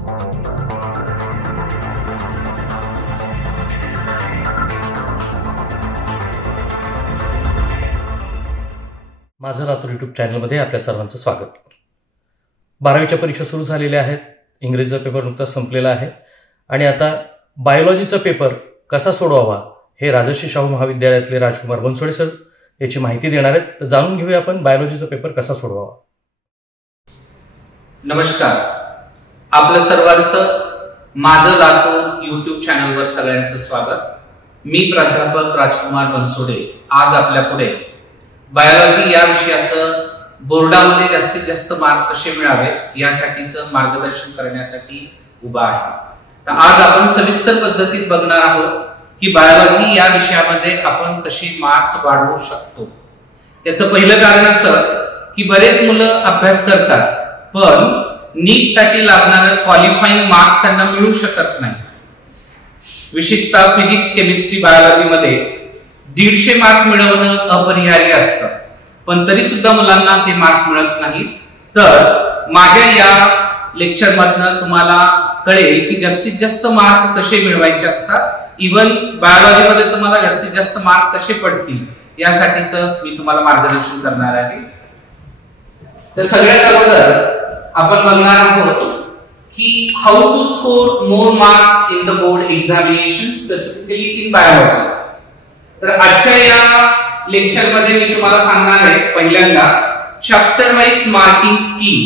माझं लातूर यूट्यूब चॅनलमध्ये आपल्या सर्वांचं स्वागत. 12वीच्या परीक्षा सुरू झालेल्या आहेत. इंग्रजीचा पेपर नुकताच संपलेला आहे आणि आता बायोलॉजीचा पेपर कसा सोडवावा हे राजर्षी शाहू महाविद्यालयातले राजकुमार बनसोडे सर याची माहिती देणार आहेत. तर जाणून घेऊया आपण बायोलॉजीचा पेपर कसा सोडवावा. नमस्कार, आपलं सर्वांचं माझं लातूर यूट्यूब चॅनलवर सगळ्यांचं स्वागत. मी प्राध्यापक राजकुमार बनसोडे आज आपल्या पुढे बायोलॉजी या विषयाचं बोर्डामध्ये जास्तीत जास्त मार्क कसे मिळावेत यासाठीचं मार्गदर्शन करण्यासाठी उभा आहे. तर आज आपण सविस्तर पद्धतीत बघणार आहोत की बायोलॉजी या विषयामध्ये आपण कशी मार्क्स वाढवू शकतो. याचं पहिलं कारण असं की बरेच मुलं अभ्यास करतात पण नीटसाठी लागणारे क्वालिफाईंग मार्क्स त्यांना मिळू शकत नाही. विशेषतः फिजिक्स, केमिस्ट्री, बायोलॉजीमध्ये 150 मार्क मिळवणं अपरिहार्य असतं, पण तरी सुद्धा मुलांना ते मार्क मिळत नाहीत. तर माझ्या या लेक्चर मधनं तुम्हाला कळेल की जास्तीत जास्त मार्क कसे मिळवायचे असतात. इव्हन बायोलॉजीमध्ये तुम्हाला जास्तीत जास्त मार्क कसे पडतील यासाठीच मी तुम्हाला मार्गदर्शन करणार आहे. तर सगळ्यात अगोदर आपण बघणार आहोत की how to score more marks in the board examination specifically in biology. तर आजच्या या लेक्चर मध्ये मी तुम्हाला सांगणार आहे पहिल्यांदा चॅप्टर वाईज मार्किंग स्कीम.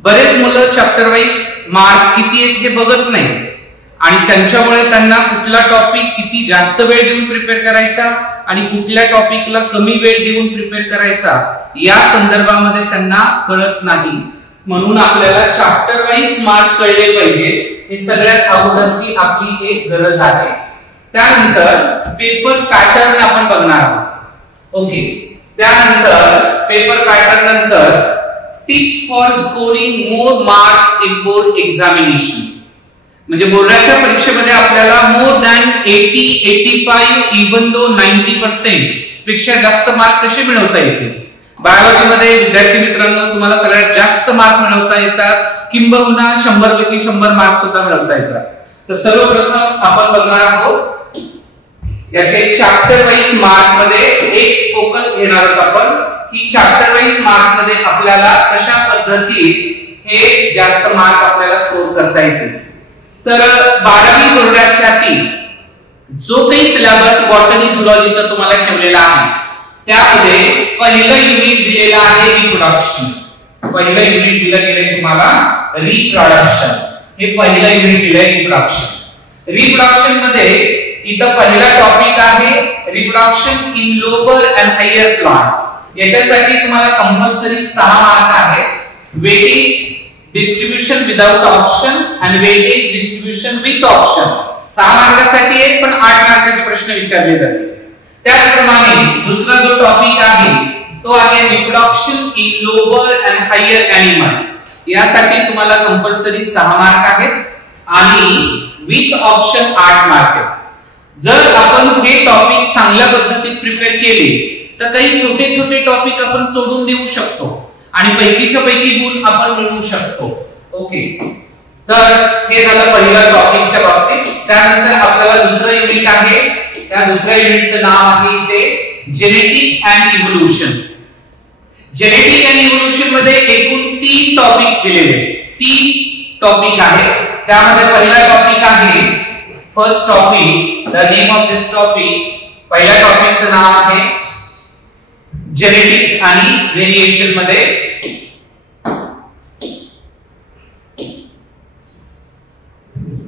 बरेच मुलं चॅप्टर वाईज मार्क किती आहेत हे बघत नाही आणि त्यांच्यामुळे त्यांना कुठला टॉपिक किती जास्त वेळ देऊन प्रिपेअर करायचा आणि कुठल्या टॉपिकला कमी वेळ देऊन प्रिपेअर करायचा या संदर्भामध्ये त्यांना कळत नाही. म्हणून आपल्याला चॅप्टर वाईज मार्क कळले पाहिजे, हे सगळ्यात अगोदरची आपली एक गरज आहे. त्यानंतर पेपर पॅटर्न आपण बघणार आहोत. ओके, त्यानंतर पेपर पॅटर्न नंतर tips for scoring more marks in board examination. म्हणजे बोर्डाच्या परीक्षेमध्ये आपल्याला मोर दॅन 80, 85 इव्हन दो 90% पेक्षा जास्त मार्क कसे मिळवता येतील. बायोलॉजीमध्ये विद्यार्थी मित्रांनो तुम्हाला सगळ्यात जास्त मार्क मिळवता येतात, किंबहुना 100 पैकी 100 मार्क सुद्धा मिळवता येतात. तर सर्वप्रथम आपण बघणार आहोत याचे चॅप्टर वाईज मार्क मध्ये एक फोकस घेणार आहोत आपण की चॅप्टर वाईज मार्क मध्ये आपल्याला कशा पद्धतीत हे जास्त मार्क आपल्याला स्कोर करता येतील. तर 12वी बोर्डासाठी जो काही सिलेबस बॉटनी झुलॉजीचा तुम्हाला ठेवलेला आहे त्यामध्ये पहिलं युनिट दिलेलं आहे रिप्रोडक्शन. पहिलं युनिट दिलं गेलंय तुम्हाला रिप्रोडक्शन. हे पहिलं युनिट दिलंय रिप्रोडक्शन. रिप्रोडक्शन मध्ये इथं पहिला टॉपिक आहे reproduction in lower and higher plant. याच्यासाठी तुम्हाला कंपल्सरी 6 मार्क आहे. वेटेज डिस्ट्रीब्युशन विदाउट ऑप्शन आणि वेटेज डिस्ट्रीब्युशन विथ ऑप्शन 6 मार्कासाठी आहे, पण 8 मार्काचे प्रश्न विचारले जातील. त्याचप्रमाणे दुसरा जो टॉपिक आहे तो आहे reproduction in lower and higher animal. यासाठी तुम्हाला कंपल्सरी 6 मार्क आहेत आणि विथ ऑप्शन 8 मार्क आहेत. जर आपण हे टॉपिक चांगल्या पद्धतीत प्रिपेअर केले तर काही छोटे छोटे टॉपिक आपण सोडून देऊ शकतो आणि पैकीच्या पैकी गुण आपण मिळवू शकतो. ओके, तर हे झालं पहिल्या टॉपिकच्या बाबतीत. त्यानंतर आपल्याला दुसरं युनिट आहे. त्या दुसऱ्या युनिटचं नाव आहे ते genetic and evolution. Genetic and evolution मध्ये एकूण 3 टॉपिक्स दिलेले आहेत. 3 टॉपिक आहेत. त्यामध्ये पहिला टॉपिक आहे first topic. The name of this topic, पहिल्या टॉपिकचं नाव आहे जेनेटिक्स आणि व्हेरिएशन मध्ये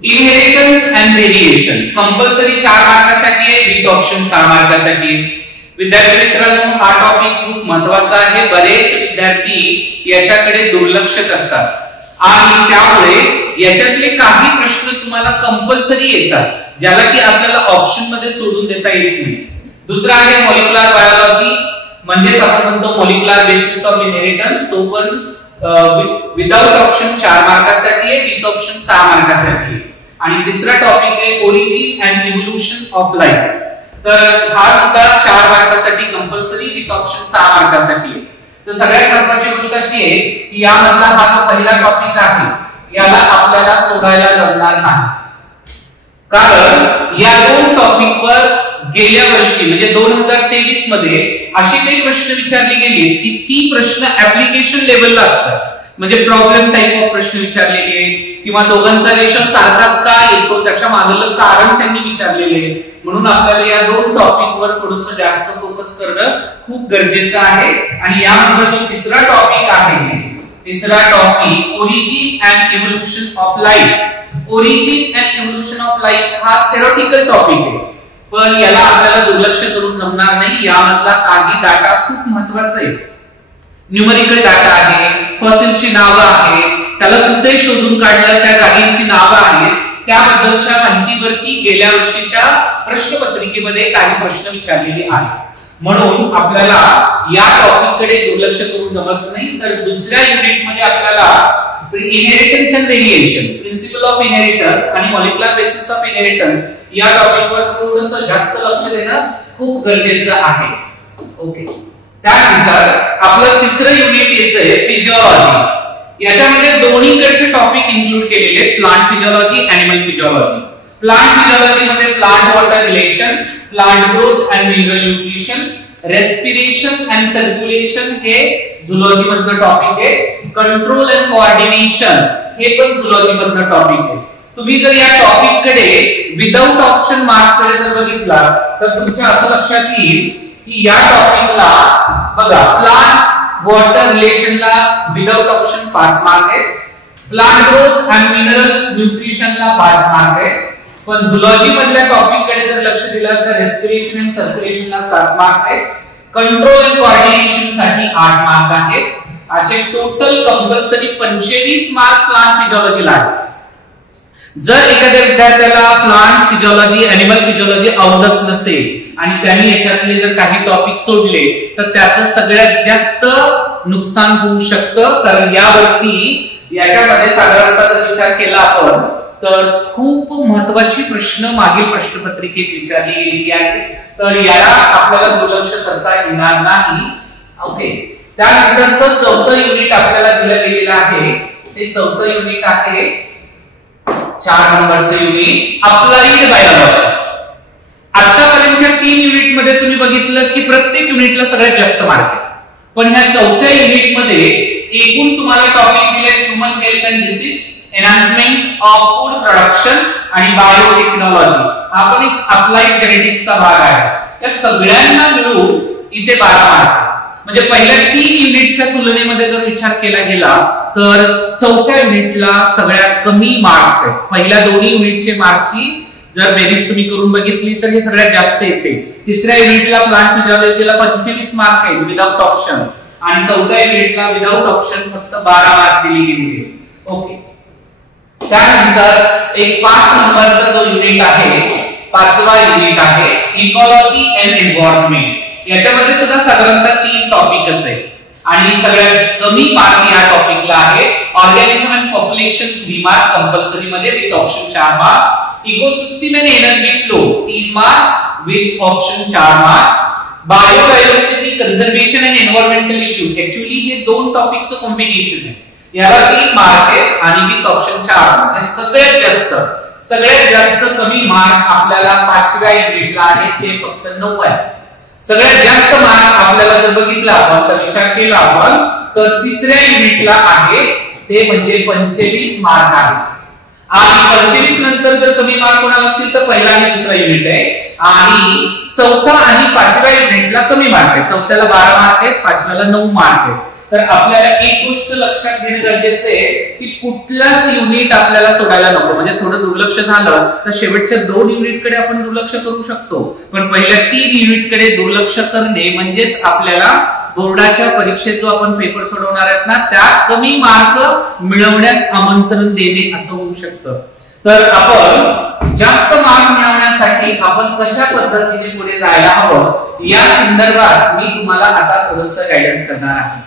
इनहेरिटन्स अँड व्हेरिएशन. कंपल्सरी 4 मार्कासाठी आहे, विथ ऑप्शन 6 मार्कासाठी आहे. विद्यार्थी मित्रांनो हा टॉपिक खूप महत्त्वाचा आहे. बरेच विद्यार्थी याच्याकडे दुर्लक्ष करतात आणि त्यामुळे याच्यातले काही प्रश्न तुम्हाला कंपल्सरी येतात ज्याला की आपल्याला ऑप्शन मध्ये सोडून देता येत नाही. दुसरा आहे मॉलिक्युलर बायोलॉजी, म्हणजे आपण म्हणतो मॉलिक्युलर बेसिस ऑफ इनहेरिटन्स. तो पण विदाउट ऑप्शन 4 मार्कासाठी आहे, विथ ऑप्शन 6 मार्कासाठी. आणि तिसरा टॉपिक आहे origin and evolution of life. तर हा सुद्धा 4 मार्कासाठी कंपल्सरी, विथ ऑप्शन 6 मार्कासाठी आहे. सगळ्यात महत्त्वाची गोष्ट अशी आहे की यामधला हा जो पहिला टॉपिक आहे याला आपल्याला बसायला जमणार नाही, कारण या दोन टॉपिकवर गेल्या वर्षी म्हणजे 2023 मध्ये अशी काही प्रश्न विचारले गेले की ती प्रश्न ऍप्लिकेशन लेवलला असतात, म्हणजे प्रॉब्लेम टाइप ऑफ प्रश्न विचारलेले आहेत किंवा दोघांचा रेशो सारखाच का येतो त्याच्या मागलं कारण त्यांनी विचारलेले, म्हणून आपल्याला या दोन टॉपिकवर थोडंसं जास्त फोकस करणं खूप गरजेचं आहे. आणि यामध्ये जो तिसरा टॉपिक आहे, तिसरा topic origin and evolution of life. Origin and evolution of life हा थेरोटिकल टॉपिक आहे, पण याला आपल्याला दुर्लक्ष करून जमणार नाही. यामधला काही डाटा खूप महत्त्वाचा आहे, न्यूमरिकल डाटा आहे, फॉसिलची नावं आहेत, त्याला कुठे शोधून काढलं त्या जागेची नावं आहेत, त्याबद्दलच्या माहितीवरती गेल्या वर्षीच्या प्रश्नपत्रिकेमध्ये काही प्रश्न विचारलेले आहेत. म्हणून आपल्याला या टॉपिककडे दुर्लक्ष करून जमत नाही. तर दुसऱ्या युनिटमध्ये आपल्याला inheritance and variation, principle of inheritance आणि मॉलिक्युलर बेसिस ऑफ इनहेरिटन्स या टॉपिकवर थोडंसं जास्त लक्ष देणं खूप गरजेचं आहे. ओके, त्यानंतर आपलं तिसरं युनिट येतंय फिजिओलॉजी. याच्यामध्ये दोन्हीकडचे टॉपिक इन्क्लूड केलेले आहेत, plant physiology, animal physiology. Plant physiology मध्ये plant water relation, plant growth and mineral nutrition, respiration and circulation हे झुलॉजी मधलं टॉपिक आहे. कंट्रोल अँड कोऑर्डिनेशन हे पण झुलॉजी मधलं टॉपिक आहे. तुम्ही जर या टॉपिक कडे विदाउट ऑप्शन मार्क कडे जर बघितला तर तुमच्या असं लक्षात येईल की या टॉपिकला बघा प्लांट वॉटर रिलेशनला विदाउट ऑप्शन 5 मार्क आहे, प्लांट ग्रोथ अँड मिनरल न्यूट्रिशनला 5 मार्क आहे, पण झुलॉजी मधल्या टॉपिक कडे जर लक्ष दिलं तर रेस्पिरेशन अँड सर्क्युलेशनला 7 मार्क आहे, कंट्रोल अँड कोऑर्डिनेशन साठी 8 मार्क आहेत. असे टोटल कंपल्सरी 25 मार्क प्लांट फिजिओलॉजीला आहेत. जर एखाद्या विद्यार्थ्याला प्लांट फिजिओलॉजी, एनिमल फिजिओलॉजी आवडत नसेल आणि त्यांनी याच्यातले जर काही टॉपिक सोडले तर त्याचं सगळ्यात जास्त नुकसान होऊ शकतं, कारण यावरती याच्यामध्ये साधारणतः जर विचार केला आपण तर खूप महत्वाची प्रश्न मागील प्रश्नपत्रिकेत विचारली गेलेली आहे, तर याला आपल्याला दुर्लक्ष करता येणार नाही. ओके, त्यानंतरचं चौथं युनिट आपल्याला दिलं गेलेलं आहे, ते चौथं युनिट आहे 4 नंबरचं युनिट अप्लाइड बायोलॉजी. आतापर्यंतच्या 3 युनिट मध्ये तुम्ही बघितलं की प्रत्येक युनिटला सगळ्यात जास्त मार्क आहे, पण ह्या चौथ्या युनिट मध्ये एकूण तुम्हाला टॉपिक दिले human health and disease, enhancement of food production आणि बायोटेक्नॉलॉजी. हा पण एक अप्लाइड जेनेटिक्सचा भाग आहे. या सगळ्यांना मिळून इथे 12 मार्क आहे. म्हणजे पहिल्या 3 युनिटच्या तुलनेमध्ये जर विचार केला गेला तर चौथ्या युनिटला सगळ्यात कमी मार्क्स आहेत. पहिल्या दोन्ही युनिटचे मार्कची जर बेरीज तुम्ही करून बघितली तर हे सगळ्यात जास्त येते. तिसऱ्या युनिटला प्लांट फिजिओलॉजीला 25 मार्क आहेत विदाउट ऑप्शन, आणि चौथ्या युनिटला विदाउट ऑप्शन फक्त 12 मार्क दिली गेलेली. ओके, त्यानंतर एक 5 नंबरचा जो युनिट आहे, 5वा युनिट आहे इकॉलॉजी अँड एन्व्हायरमेंट. याच्यामध्ये सुद्धा साधारणतः 3 टॉपिकच आहेत आणि सगळ्यात कमी मार्क या टॉपिकला आहे. Organism and population 3 mark compulsory मध्ये with option 4 mark. Ecosystem and energy flow 3 mark with option 4 mark. Biodiversity conservation and environmental issue, actually हे 2 टॉपिकचं कॉम्बिनेशन आहे, याला 3 मार्क आहे आणि विथ ऑप्शन 4 मार्क. सगळ्यात जास्त कमी मार्क आपल्याला 5व्या युनिटला आहे, ते फक्त 9 आहे. सगळ्यात जास्त मार्क आपल्याला जर बघितला आपण तर विचार केला आपण तर तिसऱ्या युनिटला आहे, ते म्हणजे 25 मार्क आहे. आणि 25 नंतर जर कमी मार्क कोणाला असतील तर पहिला आणि दुसरा युनिट आहे, आणि चौथा आणि 5व्या युनिटला कमी मार्क आहे. चौथ्याला 12 मार्क आहेत, 5व्याला 9 मार्क आहेत. तर आपल्याला एक गोष्ट लक्षात घेणे गरजेचे आहे की कुठलाच युनिट आपल्याला सोडायला नको. म्हणजे थोडं दुर्लक्ष झालं तर शेवटच्या 2 युनिट कडे आपण दुर्लक्ष करू शकतो, पण पहिल्या 3 युनिट कडे दुर्लक्ष करणे म्हणजेच आपल्याला बोर्डाच्या परीक्षेत जो आपण पेपर सोडवणार आहेत ना त्यात कमी मार्क मिळवण्यास आमंत्रण देणे असं होऊ शकतं. तर आपण जास्त मार्क मिळवण्यासाठी आपण कशा पद्धतीने पुढे जायला हवं या संदर्भात मी तुम्हाला आता थोडंसं गायडन्स करणार आहे.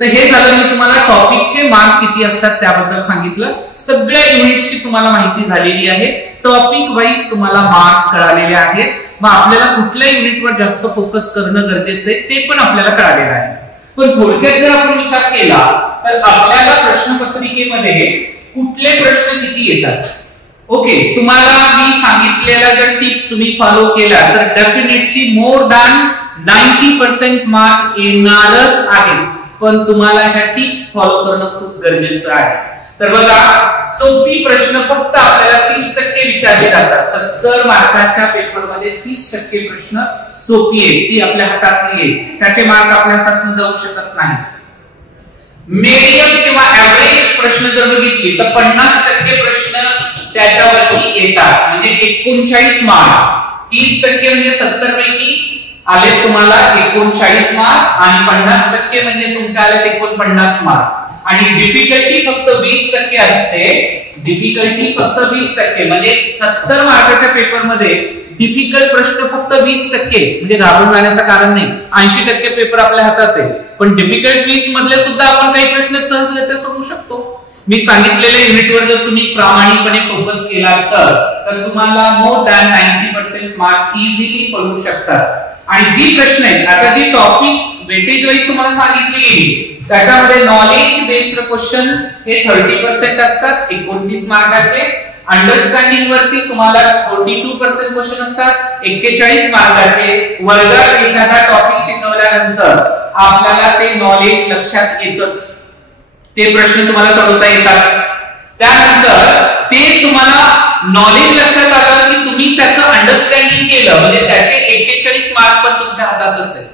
तर हे झालं, मी तुम्हाला टॉपिकचे मार्क्स किती असतात त्याबद्दल सांगितलं. सगळ्या युनिट्सची तुम्हाला माहिती झालेली आहे, टॉपिक वाईज तुम्हाला मार्क्स कळालेले आहेत. मग आपल्याला कुठल्या युनिटवर जास्त फोकस करणं गरजेचं आहे ते पण आपल्याला कळालेलं आहे. पण थोडक्यात जर आपण विचार केला तर आपल्याला प्रश्नपत्रिकेमध्ये कुठले प्रश्न किती येतात. ओके, तुम्हाला मी सांगितलेल्या जर टिप्स तुम्ही फॉलो केल्या तर डेफिनेटली मोर दॅन 90% मार्क येणारच आहे. पण तुम्हाला ह्या टिप्स फॉलो करणं खूप गरजेचं आहे. तर बघा, सोपी प्रश्न फक्त आपल्याला 30% विचारले जातात. 70 मार्काच्या पेपरमध्ये 30% प्रश्न सोपी आहे, ती आपल्या हातातली आहे. त्याचे मार्क आपल्या हातातून जाऊ शकत नाही. मीडियम किंवा ऍव्हरेज प्रश्न जर बघितली तर 50% प्रश्न त्याच्यावरती येतात, म्हणजे 39 मार्क. 30% म्हणजे 70 पैकी आले तुम्हाला 39 मार्क आणि 50% म्हणजे तुमच्या आले 49 मार्क. आणि डिफिकल्टी फक्त 20% असते. डिफिकल्टी फक्त 20% म्हणजे 70 मार्काच्या पेपरमध्ये डिफिकल्ट प्रश्न फक्त 20%, म्हणजे घाबरून जाण्याचं कारण नाही. 80% पेपर आपल्या हातात आहे, पण डिफिकल्ट 20 मधले सुद्धा आपण काही प्रश्न सहजरित्या सोडवू शकतो. मी सांगितलेल्या युनिटवर जर तुम्ही प्रामाणिकपणे फोकस केला तर तुम्हाला मोर दॅन 90% मार्क इझिली पडू शकतात. आणि जी प्रश्न आहेत, आता जी टॉपिक वेटेज वाईज तुम्हाला सांगितली गेली, त्याच्यामध्ये नॉलेज बेस्ड क्वेश्चन हे 30% असतात 29 मार्काचे. अंडरस्टँडिंग वरती तुम्हाला 42% क्वेश्चन असतात 41 मार्काचे. वर्गात एखादा टॉपिक शिकवल्यानंतर आपल्याला ते नॉलेज लक्षात येतच, ते प्रश्न तुम्हाला सोडवता येतात. त्यानंतर ते तुम्हाला नॉलेज लक्षात आलं की तुम्ही त्याचं अंडरस्टँडिंग केलं, म्हणजे त्याचे 41 मार्क पण तुमच्या हातातच आहे.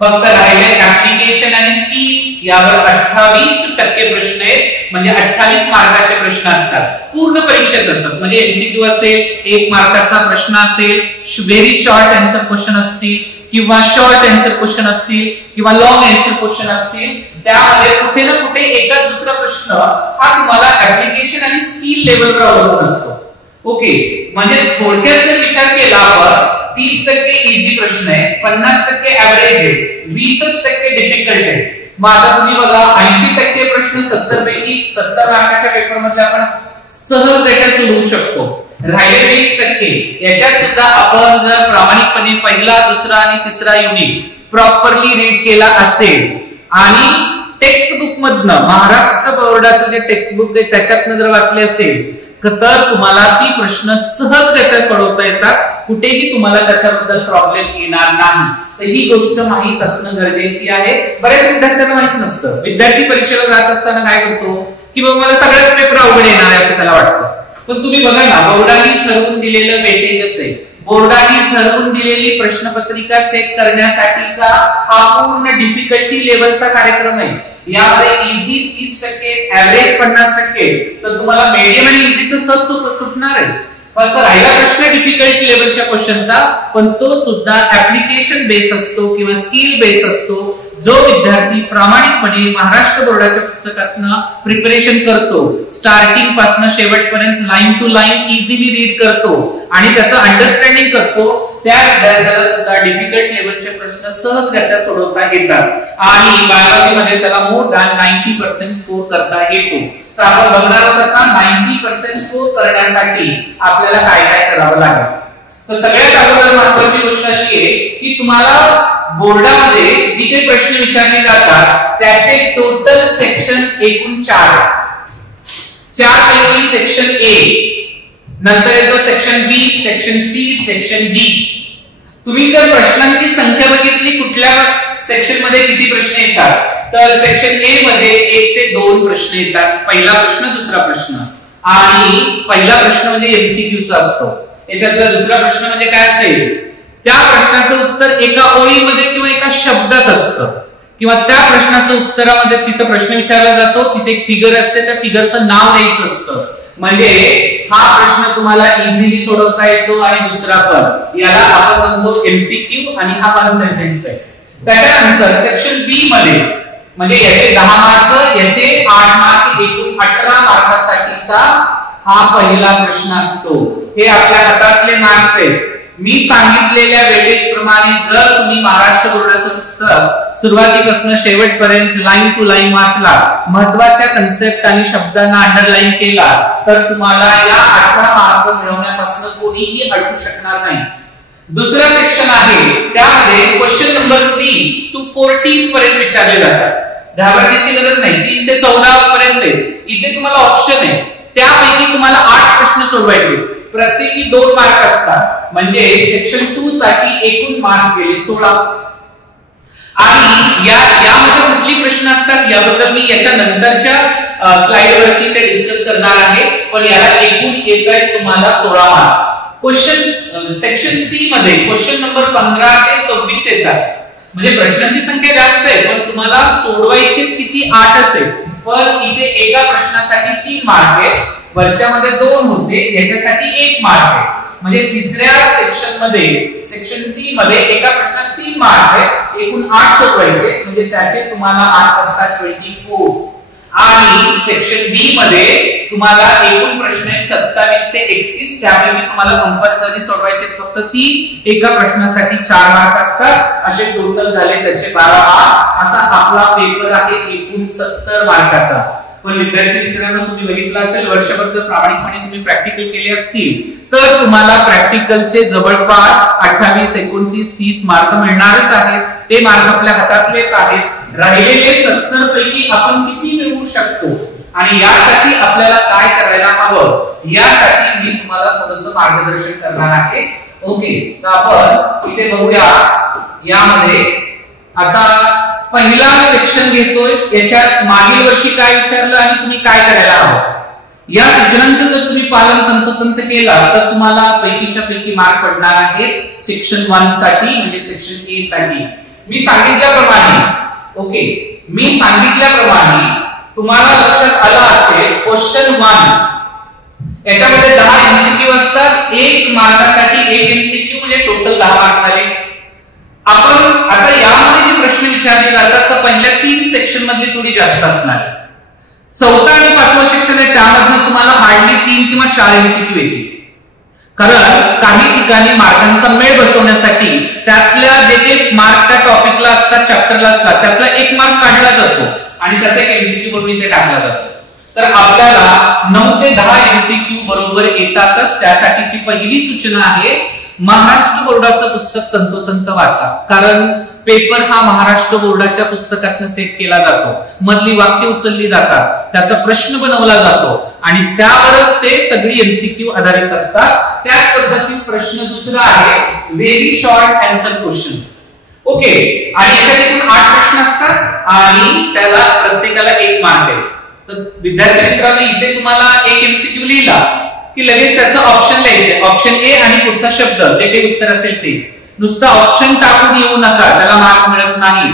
फक्त राहिले ऍप्लिकेशन आणि स्किल, यावर 28% प्रश्न आहेत, म्हणजे 28 मार्काचे प्रश्न असतात. पूर्ण परीक्षेत असतात, म्हणजे एमसीक्यू असेल, 1 मार्काचा प्रश्न असेल, व्हेरी शॉर्ट आन्सर क्वेश्चन असतील किंवा शॉर्ट आन्सर क्वेश्चन असतील किंवा लॉंग आन्सर क्वेश्चन असतील. त्यामध्ये कुठे ना कुठे एका दुसरा प्रश्न हा तुम्हाला ऍप्लिकेशन आणि स्किल लेवलवर अवलंबून असतो. ओके, म्हणजे थोडक्यात जर विचार केला आपण 30% इझी प्रश्न आहे, 50% ऍव्हरेज आहे, 20% डिफिकल्ट आहे. मग आता तुम्ही बघा 80% प्रश्न 70 पैकी 70 मार्काच्या पेपर मध्ये आपण सहजरित्या सोडवू शकतो. राहिले 20%, याच्यात सुद्धा आपण जर प्रामाणिकपणे पहिला, दुसरा आणि तिसरा युनिट प्रॉपरली रीड केला असेल आणि टेक्स्ट बुक मधनं महाराष्ट्र बोर्डाचं जे टेक्स्ट बुक आहे त्याच्यातनं जर वाचले असेल तर तुम्हाला ती प्रश्न सहजरित्या सोडवता येतात. कुठेही तुम्हाला त्याच्याबद्दल प्रॉब्लेम येणार नाही. तर ही गोष्ट माहीत असणं गरजेची आहे. बऱ्याच विद्यार्थ्यांना माहित नसतं. विद्यार्थी परीक्षेला जात असताना काय करतो की बाबा मला सगळ्याच पेपर अवघड येणार आहे असं त्याला वाटतं. पण तुम्ही बघा ना, बोर्डाने ठरवून दिलेलं वेटेजच आहे, बोर्डाने ठरवून दिलेली प्रश्नपत्रिका सेट करण्यासाठीचा हा पूर्ण डिफिकल्टी लेवलचा कार्यक्रम आहे. यामध्ये इझी 30%, ऍव्हरेज 50%, तर तुम्हाला मीडियम आणि इझी तर सहज सुटणार आहे. फक्त राहिला प्रश्न डिफिकल्ट लेवलच्या क्वेश्चनचा, पण तो सुद्धा ऍप्लिकेशन बेस असतो किंवा स्किल बेस असतो. जो विद्यार्थी प्रामाणिकपणे महाराष्ट्र बोर्डाच्या पुस्तकातनं प्रिपरेशन करतो, स्टार्टिंग पासून शेवटपर्यंत line to line easily read करतो आणि त्याचं अंडरस्टँडिंग करतो, त्या विद्यार्थ्याला सुद्धा डिफिकल्ट लेवलचे प्रश्न सहजरित्या सोडवता येतात आणि बायोलॉजीमध्ये त्याला मोर दॅन 90% स्कोर करता येतो. तर आपण बघणार आहोत आता 90% स्कोर करण्यासाठी आपल्याला काय काय करावं लागेल. तर सगळ्यात अगोदर महत्त्वाची गोष्ट अशी आहे की तुम्हाला बोर्डामध्ये जी काही प्रश्न विचारले जातात त्याचे टोटल सेक्शन एकूण 4 पैकी सेक्शन ए, नंतर येतो section B, section C, section D. तुम्ही जर प्रश्नांची संख्या बघितली कुठल्या सेक्शन मध्ये किती प्रश्न येतात, तर सेक्शन ए मध्ये 1 ते 2 प्रश्न येतात. पहिला प्रश्न, दुसरा प्रश्न. आणि पहिला प्रश्न म्हणजे एमसीक्यूचा असतो. याच्यातला दुसरा प्रश्न म्हणजे काय असेल, त्या प्रश्नाचं उत्तर एका ओळीमध्ये किंवा एका शब्दात असतं किंवा त्या प्रश्नाचं उत्तरामध्ये तिथं प्रश्न विचारला जातो, तिथे एक फिगर असते, त्या फिगरचं नाव द्यायचं असतं. म्हणजे हा प्रश्न तुम्हाला इझिली सोडवता येतो. आणि दुसरा पण, याला आपण म्हणतो एमसीक्यू आणि हा 1 सेंटेन्स आहे. त्याच्यानंतर सेक्शन बी मध्ये म्हणजे याचे 10 मार्क, याचे 8 मार्क, एकूण 18 मार्कासाठीचा हा पहिला प्रश्न असतो. हे आपल्या हातातले मार्क्स आहेत. मी सांगितलेल्या वेटेज प्रमाणे जर तुम्ही महाराष्ट्र बोर्डाचं पुस्तक सुरुवातीपासून शेवटपर्यंत लाईन टू लाईन वाचला, महत्त्वाच्या कन्सेप्ट आणि शब्दांना अंडरलाईन केला, तर तुम्हाला या 18 मार्क मिळवण्यापासून कोणीही अडवू शकणार नाही. दुसरा सेक्शन आहे, त्यामध्ये क्वेश्चन नंबर 3 to 14 पर्यंत विचारले जातात. घाबरण्याची गरज नाही. 3 ते 14 पर्यंत इथे तुम्हाला ऑप्शन आहे, त्यापैकी तुम्हाला 8 प्रश्न सोडवायचे, प्रत्येकी 2 मार्क असतात. म्हणजे सेक्शन 2 साठी एकूण मार्क गेले 16. आणि यामध्ये कुठली प्रश्न असतात याबद्दल मी याच्या नंतरच्या स्लाइड वरती ते डिस्कस करणार आहे. पण याला एकूण येत आहे तुम्हाला 16 मार्क. क्वेश्चन सेक्शन सी मध्ये क्वेश्चन नंबर 15 ते 26 येतात. म्हणजे प्रश्नांची संख्या जास्त आहे पण तुम्हाला सोडवायचे किती 8च आहे. पण इथे एका प्रश्नासाठी 3 मार्क आहे, वरच्या मध्ये 2 होते, याच्यासाठी 1 मार्क आहे. म्हणजे तिसऱ्या सेक्शन मध्ये सेक्शन सी मध्ये एका प्रश्नात 3 मार्क आहे, एकूण 8 सोडवायचे. म्हणजे त्याचे तुम्हाला 8 असतात 24. आणि सेक्शन बी मध्ये तुम्हाला एकूण प्रश्न आहेत 27 ते 31, त्यापैकी तुम्हाला कंपल्सरी सोडवायचे फक्त 3, एका प्रश्नासाठी 4 मार्क असतात. असे टोटल झाले त्याचे 12 मार्क. असा आपला पेपर आहे एकूण 70 मार्काचा. पण विद्यार्थी मित्रांनो, तुम्ही बघितलं असेल वर्षभर जर प्रामाणिकपणे तुम्ही प्रॅक्टिकल केले असतील तर तुम्हाला प्रॅक्टिकलचे जवळपास 28, 29, 30 मार्क मिळणारच आहेत. ते मार्क आपल्या हातातलेच आहेत. राहिलेले 70 पैकी आपण किती मिळवू शकतो आणि यासाठी आपल्याला काय करायला हवं यासाठी मी तुम्हाला थोडंसं मार्गदर्शन करणार आहे. ओके, तर आपण इथे बघूया. यामध्ये आता पहिला सेक्शन घेतोय, याच्यात मागील वर्षी काय विचारलं आणि तुम्ही काय करायला हवं या सूचनांचं जर तुम्ही पालन तंतोतंत केला तर तुम्हाला पैकीच्या पैकी मार्क पडणार आहे सेक्शन 1 साठी, म्हणजे सेक्शन ए साठी. मी सांगितल्याप्रमाणे तुम्हाला लक्षात आलं असेल क्वेश्चन 1 याच्यामध्ये 10 एमसीक्यू असतात. 1 मार्कासाठी 1 एमसीक्यू म्हणजे टोटल 10 मार्क झाले. आपण आता यामध्ये जे प्रश्न विचारले जातात तर पहिल्या 3 सेक्शन मधली थोडी जास्त असणार. 4था आणि 5वा सेक्शन आहे त्यामधनं तुम्हाला हार्डली 3 किंवा 4 एमसीक्यू येतील. कारण काही ठिकाणी मार्कांचा मेळ बसवण्यासाठी त्यातल्या जे मार्क त्या टॉपिकला असतात, चॅप्टरला असतात, त्यातला 1 मार्क काढला जातो आणि त्याचा एक एमसीक्यू म्हणून इथे टाकला जातो. तर आपल्याला 9 ते 10 एमसीक्यू बरोबर येतातच. त्यासाठीची पहिली सूचना आहे, महाराष्ट्र बोर्डाचं पुस्तक तंतोतंत वाचा. कारण पेपर हा महाराष्ट्र बोर्डाच्या पुस्तकातून सेट केला जातो. मधली वाक्य उचलली जातात, त्याचा प्रश्न बनवला जातो आणि त्यावरच ते सगळी एमसीक्यू आधारित असतात. त्याच पद्धतीत प्रश्न दुसरा आहे very short answer question. Okay, आणि याच्यात एकूण 8 प्रश्न असतात आणि त्याला प्रत्येकाला 1 मार्क आहे. तर विद्यार्थी मित्रांनो, इथे तुम्हाला 1 एमसीक्यू लिहिला की लगेच त्याचं ऑप्शन लिहायचे. ऑप्शन ए आणि पुढचा शब्द जे काही उत्तर असेल ते. नुसतं ऑप्शन टाकून येऊ नका, त्याला मार्क मिळत नाही.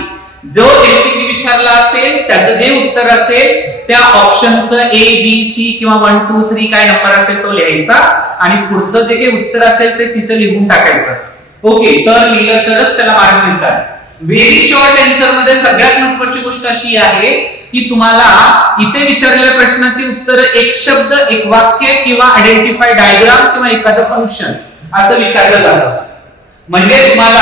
जो एमसीक्यू विचारला असेल त्याचं जे उत्तर असेल त्या ऑप्शनचं ए बी सी किंवा 1 2 3 काय नंबर असेल तो लिहायचा आणि पुढचं जे काही उत्तर असेल ते तिथे लिहून टाकायचं. ओके, तर लिहिलं तरच त्याला मार्क मिळतात. व्हेरी शॉर्ट आन्सर मध्ये सगळ्यात महत्त्वाची गोष्ट अशी आहे की तुम्हाला इथे विचारलेल्या प्रश्नाची उत्तर 1 शब्द, 1 वाक्य किंवा आयडेंटिफाय डायग्राम किंवा एखादं फंक्शन असं विचारलं जातं. म्हणजे तुम्हाला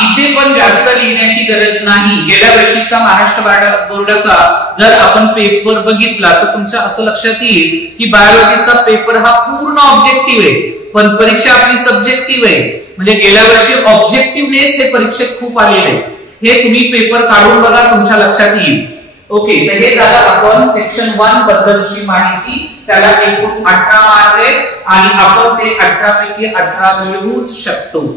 इथे पण जास्त लिहिण्याची गरज नाही. गेल्या वर्षीचा महाराष्ट्र बोर्डाचा जर आपण पेपर बघितला तर तुमच्या असं लक्षात येईल की बायोलॉजीचा पेपर हा पूर्ण ऑब्जेक्टिव्ह आहे पण परीक्षा आपली सब्जेक्टिव्ह आहे. म्हणजे गेल्या वर्षी ऑब्जेक्टिव्हनेस हे परीक्षेत खूप आलेले आहे. हे तुम्ही पेपर काढून बघा, तुमच्या लक्षात येईल. ओके, तर हे झालं आपण सेक्शन 1 बद्दलची माहिती. त्याला एकूण 18 मार्क आहेत आणि आपण ते 18 पैकी 18 मिळवूच शकतो.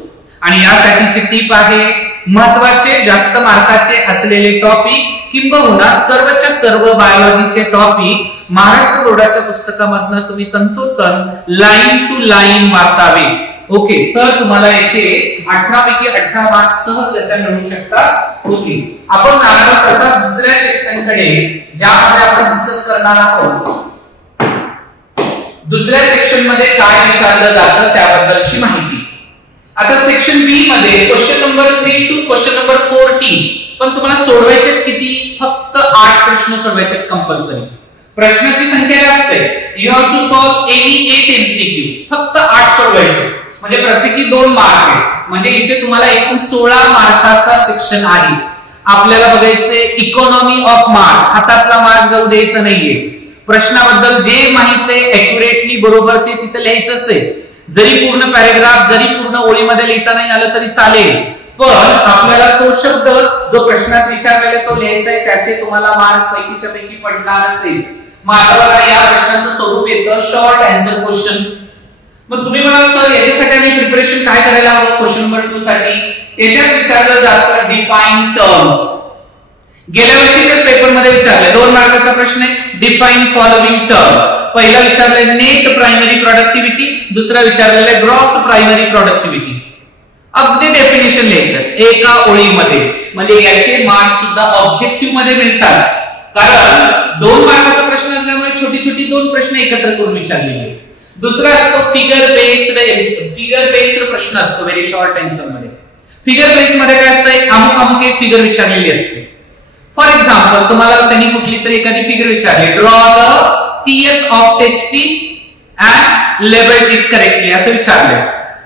आणि यासाठीची टिप आहे, महत्वाचे जास्त मार्काचे असलेले टॉपिक किंबहुना सर्वच्या सर्व बायोलॉजीचे टॉपिक महाराष्ट्र बोर्डाच्या पुस्तकामधनं तुम्ही तंतोतंत लाईन टू लाईन वाचावे. ओके, तर तुम्हाला याचे 18 पैकी 18 मार्क सहजरित्या मिळू शकतात. ओके, आपण जाणार आहोत आता दुसऱ्या सेक्शनकडे ज्यामध्ये आपण डिस्कस करणार आहोत दुसऱ्या सेक्शन मध्ये काय विचारलं जातं त्याबद्दलची माहिती. आता सेक्शन बी मध्ये question number 3 to question number 14. पण तुम्हाला सोडवायचे किती? फक्त 8 प्रश्न सोडवायचे कंपल्सरी. प्रश्नाची संख्या जास्त आहे. You have to solve any 8 MCQ. फक्त 8 सोडवायचे म्हणजे प्रत्येकी 2 मार्क आहे. म्हणजे इथे तुम्हाला एकूण 16 मार्काचा सेक्शन आहे. आपल्याला बघायचे इकॉनॉमी ऑफ मार्क, हातातला मार्क जाऊ द्यायचा नाहीये. प्रश्नाबद्दल जे माहिती आहे एक्युरेटली बरोबर ते तिथे लिहायचंच आहे. जरी पूर्ण पॅरेग्राफ, जरी पूर्ण ओळीमध्ये लिहिता नाही आलं तरी चालेल, पण आपल्याला तो शब्द जो प्रश्नात विचारलेला तो लिहायचा आहे, त्याचे तुम्हाला मार्क पैकीच्या पैकी पडणारच आहे. मग आता बघा या प्रश्नाचं स्वरूप येतं शॉर्ट आन्सर क्वेश्चन. मग तुम्ही म्हणाल सर याच्यासाठी आम्ही प्रिपरेशन काय करायला हवं क्वेश्चन नंबर 2 साठी? याच्यात विचारलं जातं डिफाइन टर्म्स. गेल्या वर्षीच्या पेपर मध्ये विचारले 2 मार्काचा प्रश्न आहे डिफाइन फॉलोइंग टर्म. पहिला विचारलाय नेट प्रायमरी प्रोडक्टिव्हिटी, दुसरा विचारलेला आहे ग्रॉस प्रायमरी प्रोडक्टिव्हिटी. अगदी डेफिनेशन लिहायचं एका ओळीमध्ये, म्हणजे याचे मार्क्स सुद्धा ऑब्जेक्टिव्ह मध्ये मिळतात. कारण 2 मार्काचा प्रश्न असल्यामुळे छोटी छोटी 2 प्रश्न एकत्र करून विचारलेले. दुसरा असतो फिगर बेस्ड प्रश्न असतो व्हेरी शॉर्ट आन्सर मध्ये. फिगर बेस्ड मध्ये काय असतं, अमुक एक फिगर विचारलेली असते. फॉर एक्झाम्पल तुम्हाला त्यांनी कुठली तरी एखादी फिगर विचारली, draw the TS of testis and labelled it correctly असं विचारलंय.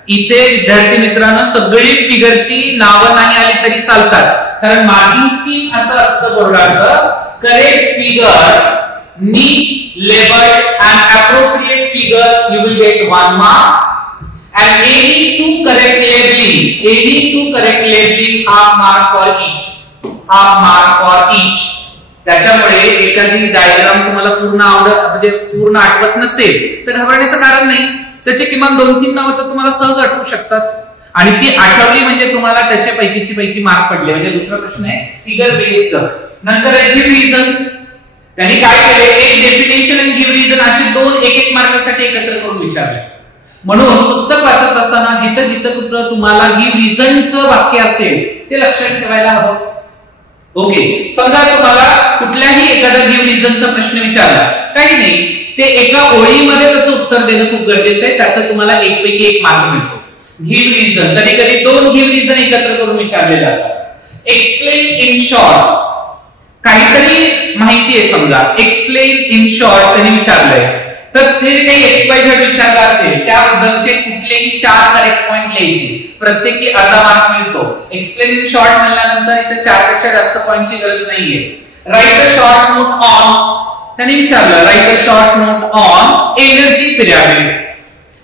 इथे विद्यार्थी मित्रांनो सगळी फिगरची नावं नाही आली तरी चालतात, कारण मार्किंग स्कीम असं असतं बोर्डाचं, करेक्ट फिगर, नीट labelled and appropriate figure you will get 1 mark and any two correct labeling half mark for each. त्याच्यामुळे एखादी डायग्राम तुम्हाला पूर्ण आठवत नसेल तर घाबरण्याचं कारण नाही. त्याचे किमान 2-3 नावं तर तुम्हाला सहज आठवू शकतात, आणि ती आठवली म्हणजे तुम्हाला त्याच्या पैकी मार्क पडले. म्हणजे दुसरा प्रश्न आहे फिगर बेस्ड. नंतर आहे गिव्ह रिझन. त्यांनी काय केले, एक डेफिनेशन आणि गिव्ह रिझन असे 2 एक मार्कासाठी एकत्र करून विचारले. म्हणून पुस्तक वाचत असताना जिथं कुठं तुम्हाला गिव्ह रिझनचं वाक्य असेल ते लक्षात ठेवायला हवं. ओके, समजा तुम्हाला कुठल्याही एखादा गिव्ह रिझनचा प्रश्न विचारला, काही नाही, ते एका ओळीमध्ये त्याचं उत्तर देणं खूप गरजेचं आहे. त्याचं तुम्हाला एक पैकी 1 मार्क मिळतो. गिव्ह रिझन कधी कधी 2 गिव्ह रिझन एकत्र करून विचारले जातात. एक्सप्लेन इन शॉर्ट, काहीतरी माहिती आहे समजा, एक्सप्लेन इन शॉर्ट त्यांनी विचारलंय, तर ते काही XYZ विचारला असेल त्याबद्दलचे कुठलेही 4 करेक्ट पॉइंट लिहायचे, प्रत्येकी अर्धा मार्क मिळतो. एक्सप्लेन इन शॉर्ट म्हणल्यानंतर इथे 4 पेक्षा जास्त पॉइंटची गरज नाहीये. Right a short note on, त्यांनी विचारलं right a short note on energy pyramid,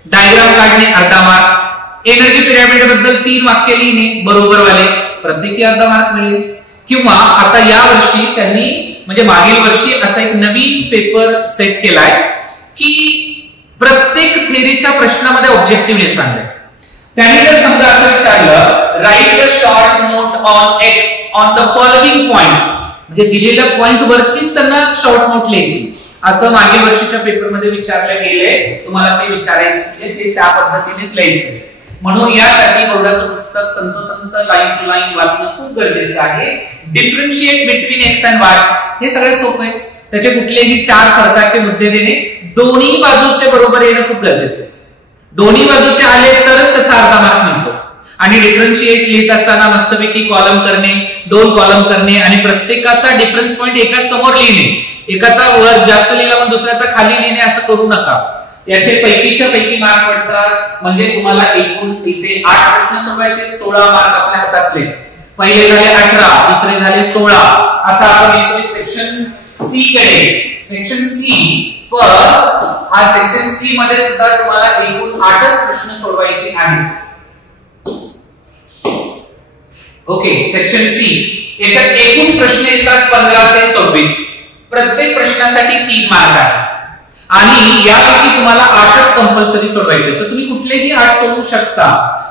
diagram काढणे अर्धा मार्क. एनर्जी पिरॅमिड बद्दल 3 वाक्य लिहिणे बरोबर वाले, प्रत्येकी अर्धा मार्क मिळेल. किंवा आता या वर्षी त्यांनी म्हणजे मागील वर्षी असा एक नवीन पेपर सेट केलाय की प्रत्येक थेरीच्या प्रश्नामध्ये ऑब्जेक्टिव्हनेस आणलाय. त्यांनी जर समजा असं विचारलं right a short note on x on the following point, म्हणजे दिलेल्या पॉइंट वरतीच त्यांना शॉर्ट नोट लिहायची, असं मागील वर्षीच्या पेपरमध्ये विचारले गेले. तुम्हाला ते विचारायचं ते त्या पद्धतीनेच लिहायचं. म्हणून यासाठी बोर्डाचं पुस्तक तंतोतंत लाईन टू लाईन वाचणं खूप गरजेचं आहे. Differentiate between x and Y हे सगळ्यात सोपं आहे. त्याचे कुठलेही 4 फरकाचे मुद्दे देणे, दोन्ही बाजूचे बरोबर येणं खूप गरजेचं आहे. दोन्ही बाजूचे आले तरच त्याचा अर्धा मार्क मिळतो. आणि डिफरन्शिएट लिहित असताना मस्तपैकी कॉलम करणे, 2 कॉलम करणे आणि प्रत्येकाचा डिफरन्स पॉइंट एका समोर लिहिणे, एकाचा वर जास्त लिहिला पण दुसऱ्याचा खाली लिहिणे असं करू नका. याचे पैकीच्या पैकी मार्क पडतात. म्हणजे तुम्हाला एकूण इथे 8 प्रश्न सोडवायचे, 16 मार्क आपल्या हातातले. पहिले झाले 18, दुसरे झाले 16. आता आपण येतोय सेक्शन सी कडे. सेक्शन सी पर हा सेक्शन सी मध्ये सुद्धा तुम्हाला एकूण 8च प्रश्न सोडवायचे आहेत. ओके, सेक्शन सी याच्यात एकूण प्रश्न येतात 15 ते 26. प्रत्येक प्रश्नासाठी 3 मार्क आहे आणि यापैकी तुम्हाला 8च कंपल्सरी सोडवायचे. तर तुम्ही कुठलेही 8 सोडवू शकता.